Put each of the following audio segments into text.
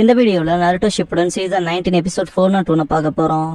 இந்த வீடியோல Naruto Shippuden season 19 episode 402 பார்க்க போறோம்.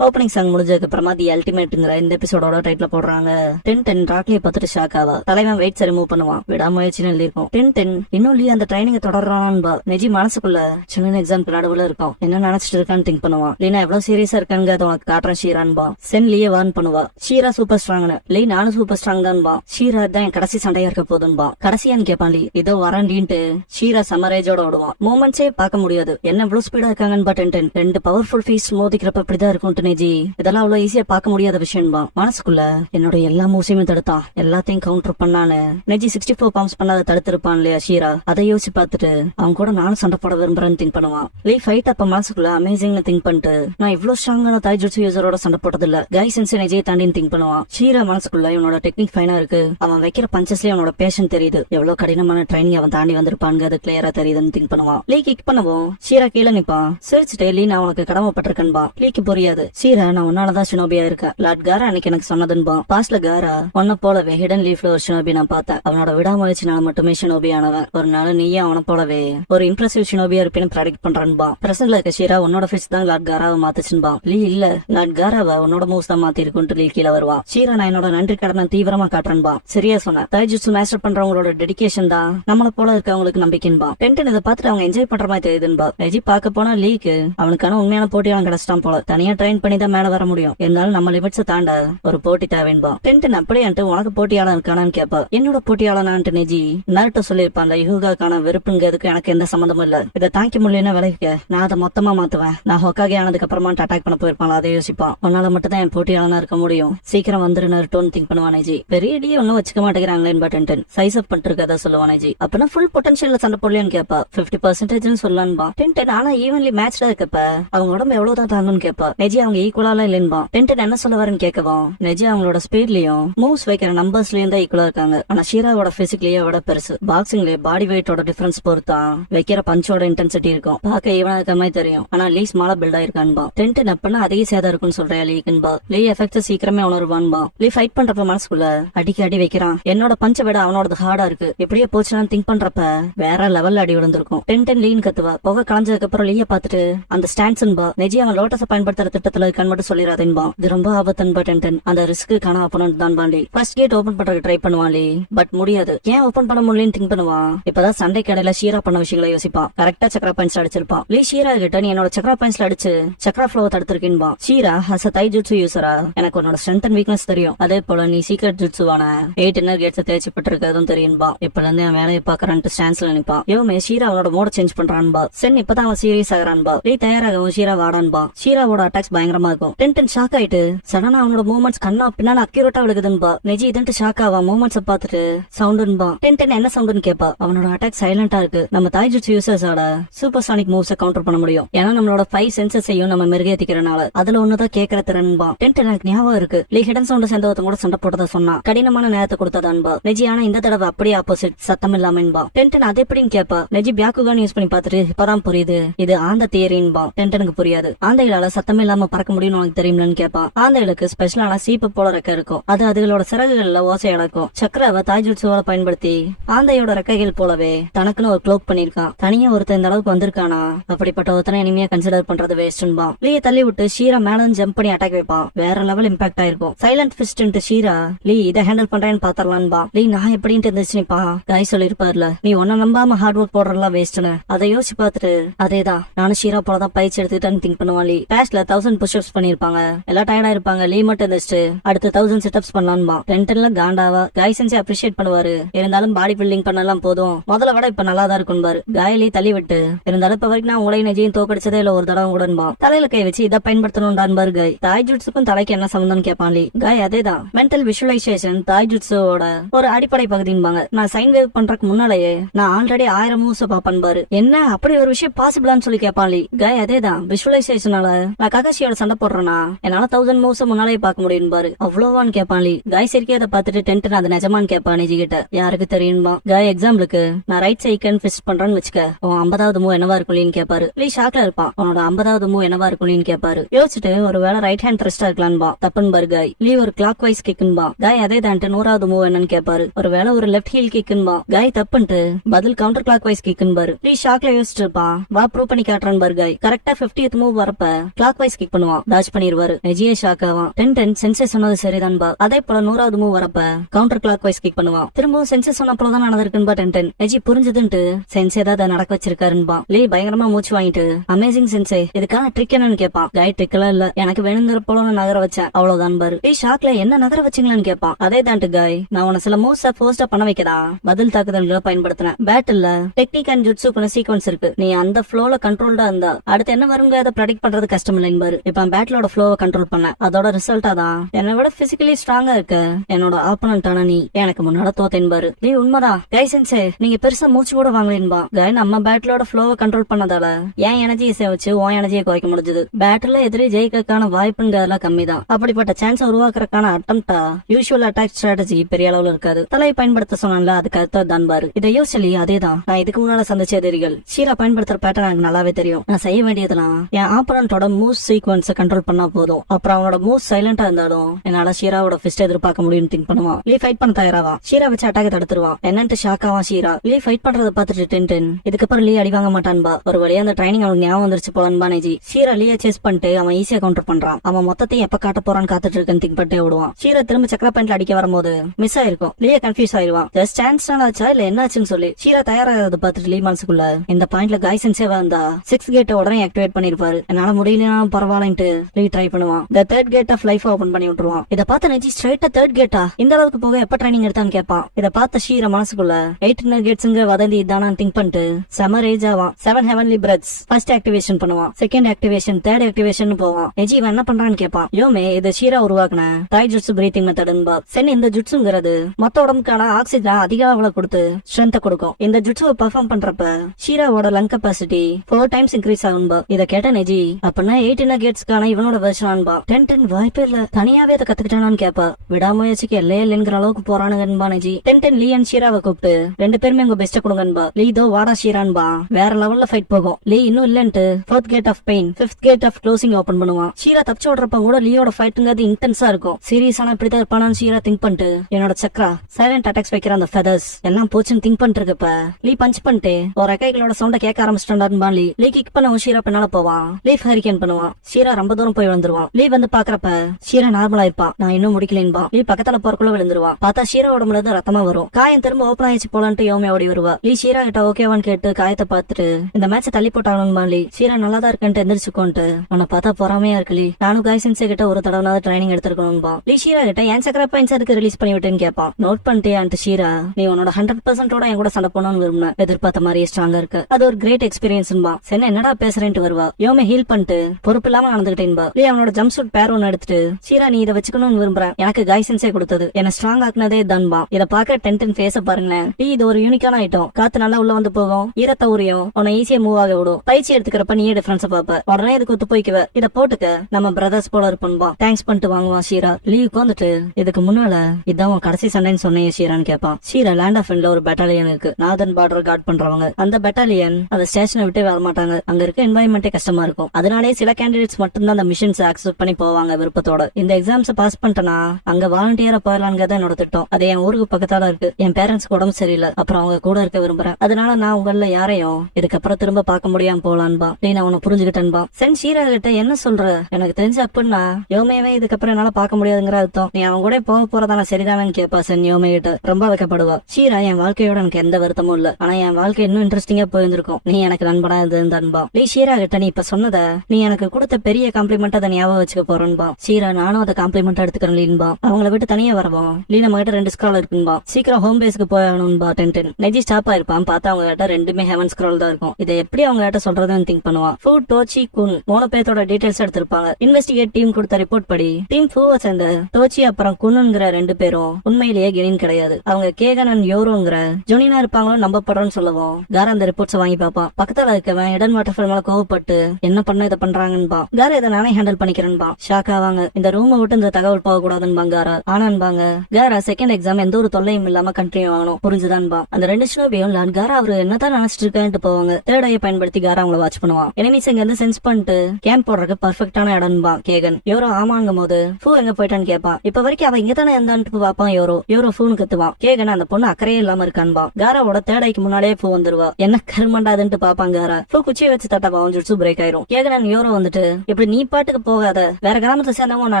ஓப்பனிங் சாங் முடிஞ்சதுக்கு அப்புறமா தி அல்டிமேட்ங்கிற இந்த எபிசோடோட டைட்டில் போடுறாங்க. 10-10 ராக்லியை பார்த்துட்டு ஷாக் ஆவா. தலைவன் வெயிட்ஸ் ரிமூவ் பண்ணுவான். விடாமுயற்சின்னு எழுதிருக்கும். 10-10 இன்னும் லீ அந்த ட்ரைனிங்க தொடர்றான்பா. நெஜி மனசுக்குள்ள சின்ன எக்ஸாம்க்கு நடுவுல இருக்கும். என்ன நினைச்சிட்டு இருக்கான்னு திங்க் பண்ணுவான். லீனா எவ்வளவு சீரியஸா இருக்காங்க அதை உனக்கு காட்டுறேன் ஷீரான்பா. சென் லீய வார்ன் பண்ணுவா. ஷீரா சூப்பர் ஸ்ட்ராங்னு. லீ நானும் சூப்பர் ஸ்ட்ராங் தான்பா. ஷீரா தான் என் கடைசி சண்டையா இருக்க போதுன்பா. கடைசியான்னு கேட்பான் லீ. இதோ வரண்டின்ட்டு ஷீரா சம்மரேஜோட ஓடுவான். மூமெண்ட்ஸே பார்க்க முடியாது. என்ன இவ்வளவு ஸ்பீடா இருக்காங்கன்னு 10-10 ரெண்டு பவர்ஃபுல் ஃபீஸ் மோதிக்கிறப்ப இப்படிதான் இருக்கும் நெஜி. இதெல்லாம் அவ்வளவு ஈஸியா பார்க்க முடியாத விஷயம்பா. மனசுக்குள்ள என்னோட எல்லா மூசியமும் தடுத்தான். எல்லாத்தையும் கவுண்டர் பண்ணானு நெஜி 64 பவுண்ட்ஸ் பண்ணாத தடுத்திருப்பான் இல்லையா ஷீரா. அதை யோசிச்சு பார்த்துட்டு அவன் கூட நானும் சண்டை போட விரும்புறேன்னு திங்க் பண்ணுவான். லீ ஃபைட் அப்ப மனசுக்குள்ள அமேசிங்னு திங்க் பண்ணிட்டு நான் இவ்வளவு ஸ்ட்ராங்கான தாய்ஜுட்சு யூசரோட சண்டை போட்டது இல்ல. கை சென்ஸ் நெஜியை தாண்டின்னு திங்க் பண்ணுவான். ஷீரா மனசுக்குள்ள இவனோட டெக்னிக் ஃபைனா இருக்கு. அவன் வைக்கிற பஞ்சஸ்லயே அவனோட பேஷன் தெரியுது. எவ்வளவு கடினமான ட்ரைனிங் அவன் தாண்டி வந்திருப்பான்னு அது கிளியரா தெரியுதுன்னு திங்க் பண்ணுவான். லீ கிக் பண்ணவும் ஷீரா கீழே நிப்பான். சிரிச்சுட்டே லீ நான் உனக்கு கடமைப்பட்டிருக்கேன்பா. லீக்கு புரியாது. ஷீரா நான் உன்னாலதான் ஷினோபியா இருக்க. லார்ட் காரா அன்னைக்கு எனக்கு சொன்னதுன்பா. பாஸ்ட்ல காரா உன்ன போலவே ஹிடன் லீஃப்ல ஒரு ஷினோபி நான் பார்த்தேன். அவனோட விடாமுயற்சினால மட்டுமே ஷினோபி ஆனவன். ஒரு நாள் நீயே அவனை போலவே ஒரு இம்ப்ரெசிவ் ஷினோபியா இருப்பேன்னு ப்ரெடிக்ட் பண்றான்பா. பிரசன்ட்ல இருக்க ஷீரா உன்னோட ஃபிட்ஸ் தான் லார்ட் காராவை மாத்துச்சுன்பா. லீ இல்ல லார்ட் காராவை உன்னோட மூவ்ஸ் தான் மாத்தி இருக்குன்ட்டு லீ கீழே வருவா. ஷீரா நான் என்னோட நன்றி கடனை தீவிரமா காட்டுறேன்பா. சரியா சொன்ன. தாய்ஜுட்சு மாஸ்டர் பண்றவங்களோட டெடிகேஷன் தான் நம்மள போல இருக்கவங்களுக்கு நம்பிக்கைன்பா. 10-10 இதை பார்த்துட்டு அவங்க என்ஜாய் பண்ற மாதிரி தெரியுதுன்பா. நெஜி பார்க்க போனா லீக்கு அவனுக்கான உண்மையான போட்டியாளன் கிடைச்சிட்டான் போல. தனியா ட்ரெயின் பண்ணி தான் மேல வர முடியும். இருந்தாலும் நம்ம லிமிட்ஸ் தாண்ட ஒரு போட்டி தேவைன்பா. 10-10 அப்படியான்ட்டு உனக்கு போட்டியாளன் இருக்கானான்னு கேப்பா. என்னோட போட்டியாளனான்ட்டு நெஜி நருட்டோ சொல்லிருப்பான். யுகாக்கான வெறுப்புங்கிறதுக்கு எனக்கு எந்த சம்பந்தமும் இல்ல. இதை தாங்கி முடியலன்னா விளைவிக்க நான் அதை மொத்தமா மாத்துவேன். நான் ஹொக்காகே ஆனதுக்கு அப்புறமா அட்டாக் பண்ண போயிருப்பான். அதை யோசிப்பான். உன்னால மட்டும் தான் என் போட்டியாளனா இருக்க முடியும். சீக்கிரம் வந்துரு நருட்டோன்னு திங்க் பண்ணுவான் நெஜி. பெரிய இடியே ஒன்னும் வச்சுக்க மாட்டேங்கிறாங்களேன்னு 10-10 சைஸ் அப் பண்ணிட்டு இருக்கதா சொல்லுவான் நெஜி. அப்பனா ஃபுல் பொட்டன்ஷியல்ல சண்டை போடலையான்னு கேப்பா. 50% சொல்லலான்பா. 10-10 ஆனா ஈவன்லி மேட்ச்ல இருக்கப்ப அவங்க உடம்பு எவ்வளவுதான் தாங்குன்னு கேப்பா. நெஜி அவங்க ஈக்குவலா இல்லைன்பா. 10-10 என்ன சொல்ல வரேன்னு கேட்கவும் நெஜி அவங்களோட ஸ்பீட்லயும் மூவ்ஸ் வைக்கிற நம்பர்ஸ்லயும் தான் ஈக்குவலா இருக்காங்க. ஆனா ஷீராவோட பிசிக்லயே விட பெருசு. பாக்ஸிங்ல பாடி வெயிட்டோட டிஃபரன்ஸ் பொறுத்தான் வைக்கிற பஞ்சோட இன்டென்சிட்டி இருக்கும். பார்க்க ஈவனா இருக்க மாதிரி தெரியும். ஆனா லீ ஸ்மாலா பில்ட் ஆயிருக்கான்பா. 10-10 அப்பனா அதிக சேதம் இருக்குன்னு சொல்றேன் லீக்குன்பா. லீ எஃபெக்ட் சீக்கிரமே உணர்வான்பா. லீ ஃபைட் பண்றப்ப மனசுக்குள்ள அடி வைக்கிறான். என்னோட பஞ்ச விட அவனோட ஹார்டா இருக்கு. எப்படியே போச்சுன்னு திங்க் பண்றப்ப வேற லெவல்ல அடி விழுந்திருக்கும். 10-10 லீன்னு கத்துவா. புகை களைஞ்சதுக்கு அப்புறம் லீய பாத்துட்டு அந்த ஸ்டாண்ட்ஸ்ன்பா. நெஜி அவன் லோட்டஸை பயன்படுத்துற திட்டத்துல இருக்கான்னு மட்டும் சொல்லிடாதேன்பா. இது ரொம்ப ஆபத்துன்பா. 10-10 அந்த ரிஸ்க் காண அப்பனன்ட் தான் பாண்டி. ஃபர்ஸ்ட் கேட் ஓபன் பண்றதுக்கு ட்ரை பண்ணுவான் லீ. பட் முடியாது. ஏன் ஓபன் பண்ண முடியலன்னு திங்க் பண்ணுவான். இப்பதான் சண்டை கடையில ஷீரா பண்ண விஷயங்களை யோசிப்பான். கரெக்டா சக்ரா பாயிண்ட்ஸ் அடிச்சிருப்பான். லீ ஷீரா கிட்ட நீ என்னோட சக்ரா பாயிண்ட்ஸ்ல அடிச்சு சக்ரா ஃப்ளோ தடுத்திருக்கேன்பா. ஷீரா ஹஸ் அ தைஜுட்சு யூசரா எனக்கு உன்னோட ஸ்ட்ரென்த் அண்ட் வீக்னஸ் தெரியும். அதே போல நீ சீக்ரெட் ஜுட்சுவான 8 இன்னர் கேட்ஸ் தேய்ச்சி பட்டிருக்கதும் தெரியும்பா. இப்பல இருந்து என் வேலையை பாக்குறான்ட்டு ஸ்டான்ஸ்ல நினைப்பான். இவமே ஷீரா அவனோட மோட சேஞ்ச் பண்றான்பா. சென் இப்பதான் அவன் சீரியஸ் ஆகிறான்பா. லீ தயாராகவும் ஷீரா வாடான்பா. ஷீராவோட அட்டாக்ஸ் பயங்கரமா இருக்கும். 10-10 ஷாக் ஆயிட்டு சடனா அவனோட மூவ்மெண்ட்ஸ் கண்ணா பின்னால அக்யூரேட்டா விழுகுதுன்பா. நெஜி இதன்ட்டு ஷாக் ஆவா. மூவ்மெண்ட்ஸ் பார்த்துட்டு சவுண்டுன்பா. 10-10 என்ன சவுண்டுன்னு கேப்பா. அவனோட அட்டாக் சைலண்டா இருக்கு. நம்ம தாய்ஜுட்சு யூசர்ஸோட சூப்பர் சானிக் மூவ்ஸை கவுண்டர் பண்ண முடியும். ஏன்னா நம்மளோட 5 சென்சஸையும் நம்ம மெருகேத்திக்கிறனால அதுல ஒண்ணுதான் கேட்கற திறன்பா. 10-10 எனக்கு ஞாபகம் இருக்கு. லீ ஹிடன் சவுண்ட் சேர்ந்தவங்க கூட சண்டை போட்டதா சொன்னா. கடினமான நேரத்தை கொடுத்ததான்பா. நெஜி ஆனா இந்த தடவை அப்படியே ஆப்போசிட் சத்தம் இல்லாமன்பா. 10-10 அது எப்படின்னு கேப்பா. நெஜி பியாக்குகான் யூஸ் பண்ணி பார்த்துட்டு இப்பதான் புரியுது இது ஆந்த தியரின்பா. 10-10க்கு புரியாது. ஆந்தைகளால சத்தம் இல்லாம பறக்க முடியும்னு உனக்கு தெரியும்னு கேப்பா. ஆந்தைகளுக்கு ஸ்பெஷலான சீப்பு போல ரெக்க இருக்கும். அது அதுகளோட சிறகுகள்ல ஓசை அடக்கும். சக்கராவை தாய்ஜுட்சுவால பயன்படுத்தி ஆந்தையோட ரெக்கைகள் போலவே தனக்குன்னு ஒரு க்ளோக் பண்ணிருக்கான். தனியா ஒருத்தர் இந்த அளவுக்கு வந்திருக்கானா அப்படிப்பட்ட ஒருத்தனை இனிமையா கன்சிடர் பண்றது வேஸ்ட்ன்பா. லீய தள்ளி விட்டு ஷீரா மேல ஜம்ப் பண்ணி அட்டாக் வைப்பான். வேற லெவல் இம்பாக்ட் ஆயிருக்கும். சைலண்ட் ஃபிஸ்ட் ஷீரா லீ இதை ஹேண்டில் பண்றேன்னு பாத்தரலான்பா. லீ நான் எப்படின்ட்டு இருந்துச்சுப்பா. காய் சொல்லிருப்பாருல நீ ஒன்ன நம்பாம ஹார்ட் ஒர்க் போடுறலாம் வேஸ்ட்னு. அதை யோசிச்சு பாத்துட்டு அதேதான் நானும் ஷீரா போலதான் பயிற்சி எடுத்துட்டேன்னு திங்க் பண்ணுவான். லீ பேஸ்ட்ல 1000 புஷ்அப்ஸ் பண்ணிருப்பாங்க. எல்லாம் டயர்டா இருப்பாங்க. லீ மட்டும் இருந்துச்சு அடுத்து 1000 சிட்டப்ஸ் பண்ணலான்பா. 10-10ல காண்டாவா. காய் செஞ்சு அப்ரிஷியேட் பண்ணுவாரு. இருந்தாலும் பாடி பில்டிங் பண்ணலாம் போதும். முதல்ல விட இப்ப நல்லா தான் இருக்கும்பாரு. காயலி தள்ளி விட்டு இருந்தாலும் இப்ப வரைக்கும் நான் உங்களை நெஜியும் தோக்கடிச்சதே இல்ல ஒரு தடவை கூடன்பா. தலையில கை வச்சு இதை பயன்படுத்தணும்டான்பாரு காய். தாய்ஜுட்சுக்கும் தலைக்கு என்ன சம்பந்தம் கேட்பான் லீ. காய் அதேதான் மென்டல் விஷுவலைசேஷன் தாய்ஜுட்சுவோட ஒரு அடிப்படை பகுதின்பாங்க. நான் சைன் வேவ் பண்றதுக்கு முன்னாலேயே நான் ஆல்ரெடி 1000 மூவ்ஸ் பாப்பன்பாரு. என்ன அப்படி ஒரு விஷயம் பாசிபிளான்னு சொல்லி கேட்பான் லீ. காய் அதேதான் விஷுவலைசேஷனால நான் ககாஷியோட சண்டை போடுறேன்னா என்னால 1000 மூவ்ஸ் முன்னாலே பார்க்க முடியும் பாரு அவ்வளோவான்னு கேட்பான் லீ. காய் சரிக்கே அதை பார்த்துட்டு டென்டன் அது நிஜமான்னு கேட்பான் நிஜி கிட்ட. யாருக்கு தெரியும்பா. காய் எக்ஸாம்பிளுக்கு நான் ரைட் சைக்கன் ஃபிஸ்ட் பண்றேன்னு வச்சுக்க, உன் 50வது மூவ் என்னவா இருக்கும்னு கேட்பாரு. லீ ஷாக்ல இருப்பான். உன்னோட 50வது மூவ் என்னவா இருக்கும்னு கேட்பாரு. யோசிச்சுட்டு ஒரு வேளை ரைட் ஹேண்ட் த்ரஸ்டா இருக்கலான்பா. தப்புன்னு பாரு காய். லீ ஒரு கிளாக் வைஸ் கிக்குன்பா. காய் அதே தான்ட்டு 100வது மூவ் என்னன்னு கேட்பாரு. ஒரு வேளை ஒரு லெஃப்ட் ஹீல் கிக்குன்பா. காய் தப்புன்ட்டு பதில் கவுண்டர் கிளாக் வைஸ் கிக்குன்னு பாரு. லீ ஷாக்ல யோசிச்சு இருப்பான். வா ப்ரூவ் பண்ணி காட்டுறான்னு பாரு காய். கரெக்டா 50th மூவ் வரப்ப கிளாக் வைஸ் கிக் பண்ணுவான். டாச் பண்ணிடுவாரு. நெஜியே ஷாக் ஆவான். டென்டன் சென்சே சொன்னது சரிதான்பா. அதே போல 100வது மூவ் வரப்ப கவுண்டர் கிளாக் வைஸ் கிக் பண்ணுவான். திரும்பவும் சென்சே சொன்னப்பதான் நடந்திருக்குன்பா டென்டன். நெஜி புரிஞ்சதுன்ட்டு சென்சே தான் அதை நடக்க வச்சிருக்காருன்பா. லீ பயங்கரமா மூச்சு வாங்கிட்டு அமேசிங் சென்சே இதுக்கான ட்ரிக் என்னன்னு கேட்பான். காய் ட்ரிக் எல்லாம் இல்ல, எனக்கு வேணுங்கிற போல நகர வச்சேன் அவ்வளவுதான் பாரு. லீ ஷாக்ல என்ன நகர வச்சீங்களான்னு கேட்பான். அதே தான்ட்டு காய், நான் உன சில மூவ்ஸ் ஃபோர்ஸ்டா பண்ண வைக்கடா பதில் தாக்குதல்களை பயன்படுத்தினேன். பேட்டில்ல டெக்னிக் அண்ட் ஜுட்ஸுக்குள்ள சீக்வன்ஸ் இருக்கு. நீ அந்த ஃப்ளோல கண்ட்ரோல்டா இருந்தா அடுத்து என்ன வருங்க அதை ப்ரெடிக்ட் பண்றது கஷ்டம் இல்லைன்னு பாரு. இப்ப பேட்டிலோட ஃப்ளோவை கண்ட்ரோல் பண்ண அதோட ரிசல்ட்டா தான் என்னை விட பிசிக்கலி ஸ்ட்ராங்கா இருக்க என்னோட ஆப்போனன்டான நீ எனக்கு முன்னாடி தோத்தேன்பாரு. நீ உண்மைதான் காய் சென்சே, நீங்க பெருசா மூச்சு கூட வாங்கலேன்பா. காய் நம்ம பேட்டிலோட ஃப்ளோவை கண்ட்ரோல் பண்ணதால ஏன் எனர்ஜியை சேவச்சு உன் எனர்ஜியை குறைக்க முடிஞ்சது. பேட்டில எதிரி ஜெயிக்கிறதுக்கான வாய்ப்புங்கிறதெல்லாம் கம்மி தான். அப்படிப்பட்ட சான்ஸ் உருவாக்குறதுக்கான அட்டம்ப்டா யூசுவல் அட்டாக் ஸ்ட்ராட்டஜி பெரிய அளவுல இருக்காது. தலையை பயன்படுத்த சொன்னால அதுக்கு அர்த்தம் தான் பாரு. இதை யோசிச்சு அதேதான் நான் இதுக்கு முன்னால சந்திச்ச எதிரிகள். ஷீரா பயன்படுத்துற பேட்டர்ன் எனக்கு நல்லாவே தெரியும். நான் செய்ய வேண்டியதுலாம் என் ஆப்போனன்ட்டோட மூவ் சீக்வன்ஸை கண்ட்ரோல் பண்ணா போதும். அப்புறம் அவனோட மூவ் சைலண்டா இருந்தாலும் என்னால ஷீராவோட ஃபிஸ்ட் எதிர்பார்க்க முடியும்னு திங்க் பண்ணுவான். லீ ஃபைட் பண்ண தயாராவா. ஷீரா வச்சு அட்டாக தடுத்துருவான். என்னன்ட்டு ஷாக் ஆவான் ஷீரா. லீ ஃபைட் பண்றத பார்த்துட்டு டென்டன் இதுக்கப்புறம் லீ அடி வாங்க மாட்டான்பா. ஒரு வழியா அந்த ட்ரைனிங் அவனுக்கு ஞாபகம் வந்துருச்சு போலன்பா நெஜி. ஷீரா லீயை சேஸ் பண்ணிட்டு அவன் ஈஸியா கவுண்டர் பண்றான். அவன் மொத்தத்தையும் எப்ப காட்ட போறான்னு காத்துட்டு இருக்கன்னு திங்க் பண்ணிட்டே விடுவான். ஷீரா திரும்ப சக்கர பாயிண்ட்ல அடிக்க வரும்போது மிஸ் ஆயிருக்கும். லீய கன்ஃபியூஸ் ஆயிருவான். ஜஸ்ட் சான்ஸ் ஆச்சா இல்ல என்னாச்சுன்னு சொல்லி ஷீரா தயாராகிறத பார்த்துட்டு லீ மனசுக்குள்ள இந்த பாயிண்ட்ல காய் சென்சேவா இருந்தா 6th கேட்ட உடனே ஆக்டிவேட் பண்ணிருப்பாரு. என்னால முடியலனா பரவாயில்லன்ட்டு லீ ட்ரை பண்ணுவான். the 3rd gate of life open பண்ணி விட்டுருவான். இத பார்த்த நெஜி ஸ்ட்ரைட்டா 3rd கேட்டா இந்த அளவுக்கு போக எப்ப ட்ரைனிங் எடுத்தான்னு கேட்பான். இத பார்த்த ஷீரா மனசுக்குள்ள 8 இன்னர் கேட்ஸ்ங்க வதந்தி இதானான்னு திங்க் பண்ணிட்டு செம ரேஜ் ஆவான். 7 ஹெவன்லி பிரெத்ஸ் ஃபர்ஸ்ட் ஆக்டிவேஷன் பண்ணுவான். செகண்ட் ஆக்டிவேஷன், தேர்ட் ஆக்டிவேஷன் போவான். நெஜி இவன் என்ன பண்றான்னு கேட்பான். யோமே இது ஷீரா உருவாக்குன டாய் ஜுட்சு பிரீத்திங் மெத்தட்ன்பா. சென் இந்த ஜுட்சுங்கிறது மொத்த உடம்புக்கான ஆக்சிஜன் அதிக அளவுல கொடுத்து ஸ்ட்ரென்த் கொடுக்கும். இந்த ஜுட்சுவை பெர்ஃபார்ம் பண்றப்ப ஷீராவோட லங் கெபாசிட்டி 4 டைம்ஸ் இன்க்ரீஸ் ஆகும்பா. இத கேட்ட நெஜி அப்படின்னா 8 இன்னர் கேட்ஸ்க்கான இவனோட வெர்ஷனான்பா. டென்டன் வாய்ப்பே இல்ல, தனியாவே அதை கத்துக்கிட்டானான்னு கேப்பா. விடாமுயற்சிக்கு எல்லையே இல்லைங்கிற அளவுக்கு போறானுங்கன்பா நெஜி. டென்டன் லீ அண்ட் ஷீராவை கூப்பிட்டு 2 பேருமே உங்க பெஸ்ட கொடுங்கன்பா. லீ தோ வாடா ஷீரான்பா. வேற லெவல்ல ஃபைட் போகும். லீ இன்னும் இல்லன்ட்டு 4th gate of pain, 5th gate of closing open பண்ணுவான். ஷீரா தப்பிச்சு ஓடுறப்ப கூட லீயோட ஃபைட்டுங்கிறது இன்டென்ஸா இருக்கும். சீரியஸான இப்படிதான் இருப்பானான்னு ஷீரா திங்க் பண்ணிட்டு என்னோட சக்ரா சைலண்ட் அட்டாக்ஸ் வைக்கிற அந்த ஃபெதர்ஸ் எல்லாம் போச்சுன்னு திங்க் பண்ணிட்டு இருக்கப்ப லீ பஞ்ச் பண்ணிட்டு ஒரு ரெக்கைகளோட சவுண்ட கேட்க ஆரம்பிச்சிட்டான்பா. லீ கிக் பண்ண ஷீரா பின்னால போவான். லீ ஹரிகேன் பண்ணுவான். ஷீரா ரொம்ப தூரம் போய் விழுந்துருவான். லீ வந்து பாக்குறப்ப ஷீரா நார்மலா இருப்பான். நான் இன்னும் முடிக்கலேன்பா. லீ பக்கத்துல போறக்குள்ள விழுந்துருவான். பார்த்தா ஷீரா உடம்புல இருந்து ரத்தமா வரும். காயம் திரும்ப ஓபன் ஆயிடுச்சு போலான்ட்டு யோமே ஓடி வருவா. லீ ஷீரா கிட்ட ஓகேவான்னு கேட்டு காயத்தை பார்த்துட்டு இந்த மேட்ச தள்ளி போட்டானும்பா. லீ ஷீரா நல்லாதான் இருக்குன்ட்டு எந்திரிச்சுக்கோன்ட்டு உன்னை பார்த்தா பொறாமையா இருக்கு லீ. நானும் காய் சென்சே கிட்ட ஒரு தடவை ட்ரைனிங் எடுத்துருக்கணும்பா. லீ ஷீரா கிட்ட என் சக்கர பாயிண்ட்ஸ் அதுக்கு ரிலீஸ் பண்ணி விட்டுன்னு கேட்பான். நோட் பண்ணிட்டே ஷீரா நீ உன்னோட 100% என் கூட சண்டை போனோம்னு விரும்பின எதிர்பார்த்த மாதிரியே ஸ்ட்ராங்கா இருக்கு. அது ஒரு கிரேட் எக்ஸ்பீரியன்ஸ்பா. சென்ன என்னடா பேசுறேன்ட்டு வருவா. யோமே ஹீல் பண்ணிட்டு பொறுப்பு இல்லாம நடந்துகிட்டேன்பா. லீ அவனோட ஜம்ப் சூட் பேர் ஒன்னு எடுத்துட்டு ஷீரா நீ இதை வச்சுக்கணும்னு விரும்புறேன். எனக்கு காய் சென்சே கொடுத்தது என்ன ஸ்ட்ராங் ஆக்குனதே தான்பா. இதை பாக்க டென்டன் ஃபேஸ பாருங்களேன். லீ இது ஒரு யூனிக்கான ஐட்டம். காத்து நல்லா உள்ள வந்து போகும். ஈரத்த ஊரியும் உன்னை ஈஸியா மூவ் ஆக விடும். பயிற்சி எடுத்துக்கிறப்ப நீயே டிஃபரன்ஸ் பாப்ப. உடனே இதுக்கு ஒத்து போய்க்குவ. இதை போட்டுக்க நம்ம பிரதர்ஸ் போல இருப்பா. தேங்க்ஸ் பண்ணிட்டு வாங்குவான் ஷீரா. லீ உட்காந்துட்டு இதுக்கு முன்னால இதான் உன் கடைசி சண்டைன்னு சொன்னேன் ஷீரான்னு கேட்பான். ஷீரா லேண்ட் ஆஃப் எண்ட்ல ஒரு பெட்டாலியன் இருக்கு. நார்தர்ன் பார்டர் கார்ட் பண்றவங்க. அந்த பெட்டாலியன் அந்த ஸ்டேஷனை விட்டு வர மாட்டாங்க. அங்க இருக்க என்வாயன்மெண்டே கஷ்டமா இருக்கும். அதனாலே சில கேண்டிடேட்ஸ் மட்டும் தான் அந்த மிஷன்ஸ் அக்செப்ட் பண்ணி போவாங்க விருப்பத்தோட. இந்த எக்ஸாம்ஸ் பாஸ் பண்ணிட்டனா அங்க வாலண்டியரா போயிடலாங்கிறத என்னோட திட்டம். அது என் ஊருக்கு பக்கத்தால இருக்கு. என் பேரண்ட்ஸ்க்கு உடம்பு சரியில்லை. அப்புறம் அவங்க கூட இருக்க விரும்புறேன். அதனால நான் உங்கள யாரையும் இதுக்கப்புறம் திரும்ப பார்க்க முடியாம போலான்பா. நீ நான் உன்னை புரிஞ்சுக்கிட்டேன்பா. சென் ஷீரா கிட்ட என்ன சொல்ற எனக்கு தெரிஞ்ச அப்படின்னா யோமேவே இதுக்கப்புறம் என்னால பார்க்க முடியாதுங்கிற அர்த்தம். நீ அவங்க கூட போக போறதான சரிதானு கேப்பா சென் யோமே கிட்ட. ரொம்ப வைக்கப்படுவா. ஷீரா என் வாழ்க்கையோட எனக்கு எந்த வருத்தமும் இல்ல. ஆனா என் வாழ்க்கை இன்னும் இன்ட்ரெஸ்டிங்கா போயிருந்திருக்கும் நீ எனக்கு நண்பனா இருந்திருந்தா. லீ ஷீரா கிட்ட நீ இப்ப சொன்னத நீ எனக்கு கொடுத்த பெரிய காம்ப்ளிமெண்ட் அதை ஞாபகம் வச்சுக்க போறேன்பா. ஷீரா நானும் அதை காம்ப்ளிமெண்ட் எடுத்துக்கிறேன்பா. அவங்கள விட்டு தனியா வரவும் லீ நம்ம கிட்ட 2 ஸ்க்ரால் இருக்குன்பா. சீக்கிரம் ஹோம் பேஸ்க்கு போயணும்பா. டென்டன் நெஜி ஸ்டாப் ஆயிருப்பான். பார்த்தா அவங்க கிட்ட 2மே ஹெவன் ஸ்க்ரால் தான் இருக்கும். இதை எப்படி அவங்க கிட்ட சொல்றதுன்னு திங்க் பண்ணுவான். ஃபூ டோச்சி குன் 3 பேர்த்தோட டீடைல்ஸ் எடுத்திருப்பாங்க. இன்வெஸ்டிகேட் டீம் கொடுத்த ரிப்போர்ட் படி டீம் ஃபூவை சேர்ந்த டோச்சி அப்புறம் குன்னுங்கிற 2 பேரும் உண்மையிலேயே கெனின் கிடையாது. அவங்க கேகன் அண்ட் யோரோங்கிற ஜொனினா இருப்பாங்களோ நம்பப்படுறோன்னு சொல்லவும் கார அந்த ரிப்போர்ட்ஸ் வாங்கி பாப்பான். பக்கத்துல இருக்கவன் எடன் வாட்டர்ஃபால் மேல கோவப்பட்டு என்ன பண்ண இதை பண்றாங்கன்னு காரா இதை நானே ஹேண்டில் பண்ணிக்கிறேன்பா. ஷாக் ஆவாங்க. இந்த ரூமை விட்டு இந்த தகவல் போக கூடாதுன்னு காரா. ஆனான்பாங்க காரா செகண்ட் எக்ஸாம் எந்த ஒரு தொல்லையும் இல்லாம கண்டினியூ ஆகணும், புரிஞ்சுதான்பா. அந்த 2 ஷினோபியும் காரா அவரு என்னதான் நினைச்சிட்டு இருக்கான்ட்டு போவாங்க. தேர்ட் ஐயை பயன்படுத்தி காரா அவங்கள வாட்ச் பண்ணுவான். எனிமீஸ் இங்க இருந்து சென்ஸ் பண்ணிட்டு கேம்ப் போடுறதுக்கு பர்ஃபெக்டான இடம்பா கேகன். யோரோ ஆமாங்கும் போது ஃபூ எங்க போயிட்டான்னு கேட்பான். இப்ப வரைக்கும் அவ இங்க தானே இருந்தான்ட்டு பாப்பான் யோரோ ஃபூன்னு கத்துவான். கேகன் அந்த பொண்ணு அக்கறையே இல்லாம இருக்கான்பா. காராவோட தேர்ட் ஐக்கு முன்னாடியே ஃபூ வந்துருவா. என்ன கருமண்டாதுன்ட்டு பாப்பான் காரா. ஃபூ குச்சியை வச்சு தட்டா ஜுட்சு பிரேக் ஆயிரும். கேகன் யோரோ வந்துட்டு இப்படி நீ பாட்டுக்கு போகாத, வேற கிராமத்தை சேர்ந்தவங்க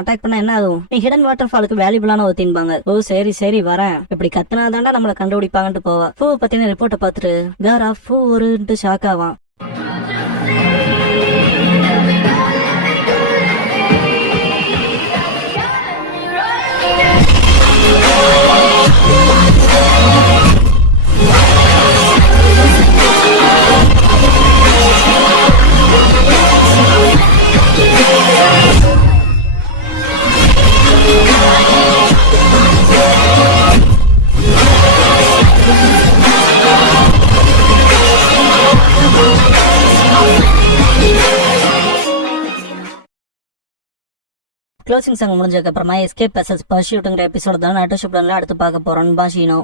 அட்டாக் பண்ணா என்ன ஆகும், நீ ஹிடன் வாட்டர் ஃபாலுக்கு வேல்யூபிளான ஒத்தின்பாங்க. ஓ சரி வரேன், இப்படி கத்துனாதாண்டா நம்மள கண்டுபிடிப்பாங்கன்ட்டு போவா. ஃபூ பத்தின ரிப்போர்ட்டை பார்த்துட்டு காரா ஃபூ ஒருன்ட்டு ஷாக் ஆவான். க்ளோசிங் சாங் முடிஞ்சதுக்கு அப்புறமா எஸ்கேப் பேசஸ் பர்ஷூட்டுங்கிற எபிசோட தான் நட்டு ஷிப்டன்ல அடுத்து பார்க்க போறோம் பாஷினோ.